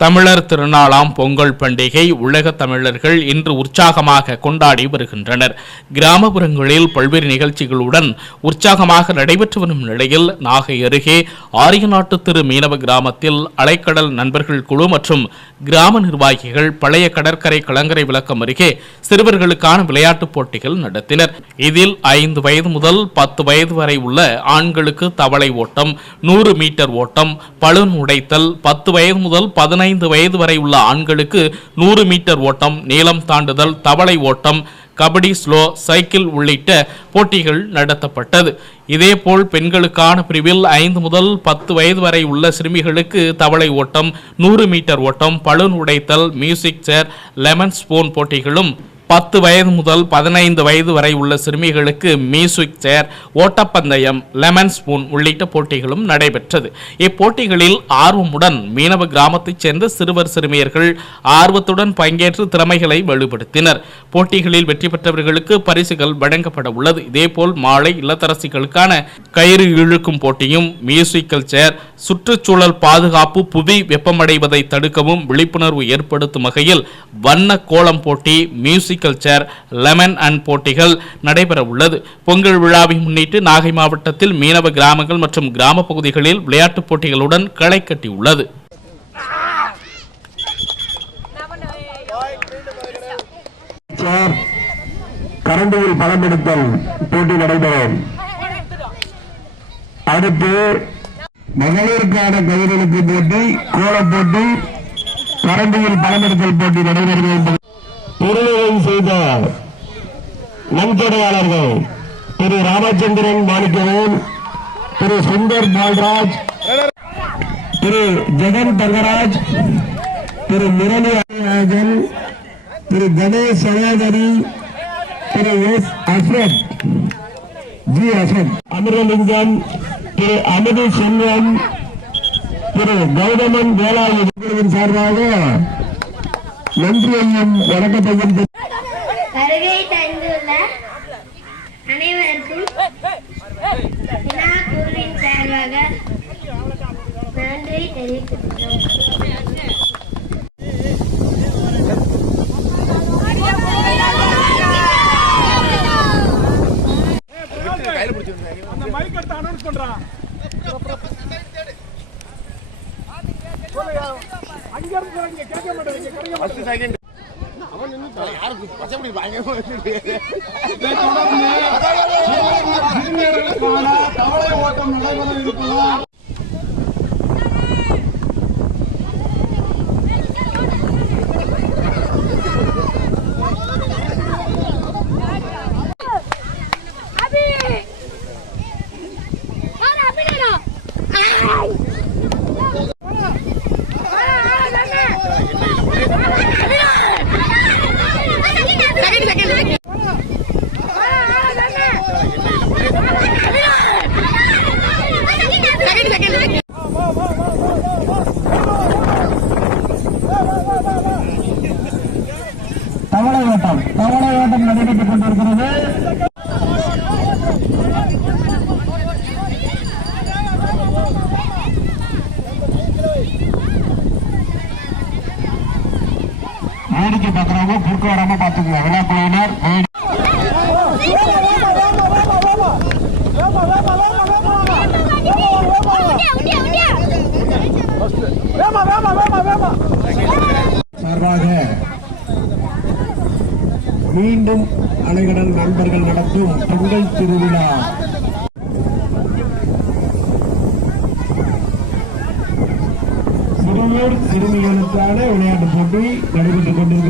தமிழர் திருநாளாம் பொங்கல் பண்டிகை உலக தமிழர்கள் இன்று உற்சாகமாக கொண்டாடி வருகின்றனர். கிராமப்புறங்களில் பல்வேறு நிகழ்ச்சிகளுடன் உற்சாகமாக நடைபெற்று வரும் நிலையில் நாகை அருகே ஆரியநாட்டு திரு மீனவ கிராமத்தில் அலைக்கடல் நண்பர்கள் குழு மற்றும் கிராம நிர்வாகிகள் பழைய கடற்கரை கலங்கரை விளக்கம் அருகே சிறுவர்களுக்கான விளையாட்டுப் போட்டிகள் நடத்தினர். இதில் ஐந்து வயது முதல் பத்து வயது வரை உள்ள ஆண்களுக்கு தவளை ஓட்டம் நூறு மீட்டர் ஓட்டம் பழுன் உடைத்தல் பத்து வயது முதல் பதினைந்து வயது வரை உள்ள ஆண்களுக்கு நூறு மீட்டர் ஓட்டம் நீளம் தாண்டுதல் தவளை ஓட்டம் கபடி ஸ்லோ சைக்கிள் உள்ளிட்ட போட்டிகள் நடத்தப்பட்டது. இதேபோல் பெண்களுக்கான பிரிவில் ஐந்து முதல் பத்து வயது வரை உள்ள சிறுமிகளுக்கு தவளை ஓட்டம் நூறு மீட்டர் ஓட்டம் பழுன் உடைத்தல் மியூசிக் சேர் லெமன் ஸ்பூன் போட்டிகளும் பத்து வயது முதல் பதினைந்து வயது வரை உள்ள சிறுமிகளுக்கு மியூசிக் சேர் ஓட்டப்பந்தயம் லெமன் ஸ்பூன் உள்ளிட்ட போட்டிகளும் நடைபெற்றது. இப்போட்டிகளில் ஆர்வமுடன் மீனவ கிராமத்தைச் சேர்ந்த சிறுவர் சிறுமியர்கள் ஆர்வத்துடன் பங்கேற்று திறமைகளை வெளிப்படுத்தினர். போட்டிகளில் வெற்றி பெற்றவர்களுக்கு பரிசுகள் வழங்கப்பட உள்ளது. இதேபோல் மாலை இல்லத்தரசிகளுக்கான கயிறு இழுக்கும் போட்டியும் மியூசிக்கல் சேர் சுற்றுச்சூழல் பாதுகாப்பு புவி வெப்பமடைவதை தடுக்கவும் விழிப்புணர்வு ஏற்படுத்தும் வகையில் வண்ண கோலம் போட்டி மியூசிக் ஹார்டிகல்ச்சர் லெமன் அண்ட் போட்டிகள் நடைபெற உள்ளது பொங்கல் விழாவை முன்னிட்டு நாகை மாவட்டத்தில் மீனவ கிராமங்கள் மற்றும் கிராம பகுதிகளில் விளையாட்டுப் போட்டிகளுடன் களை கட்டியுள்ளது. கரண்டியில் பணம் எடுத்தல் போட்டி நடைபெறும். அடுத்து மகளிருக்கான கயிறெழுத்து போட்டி கோலப் போட்டி கரண்டியில் பணம் எடுத்தல் போட்டி நடைபெறுகிறது. திருநிலை செய்த நன்கொடையாளர்கள் திரு ராமச்சந்திரன் மாணிக்கவன் திரு சுந்தர் பால்ராஜ் திரு ஜெகன் தங்கராஜ் திரு முரளி அழகன் திரு கணேஷ் சகோதரி திரு எஸ் அஸ்ரத் ஜி அஸ்ரத் அமிர்தலிங்கம் திரு அமிர்த செல்வம் திரு கௌதமன் வேளாண் சார்பாக நன்றி ஐயம் வணக்கத்தையும் தெரி- வருகை தந்துள்ள அனைவருக்கும் குழுவின் சார்பாக நன்றி தெரிவித்துள்ளோம் பண்றான் சொல்லுங்க. அங்க இருந்து சொல்லுங்க, இங்க வேடிக்கை பார்க்குறவங்க குறுக்க வராம பார்த்துக்குங்க விழாக்குழுவினர் வேடி- சார்பாக மீண்டும் அலைகடல் நண்பர்கள் நடத்தும் பொங்கல் திருவிழா. சிறுவர் சிறுமிகளுக்கான விளையாட்டுப் போட்டி நடைபெற்றுக் கொண்டிருக்கிறது.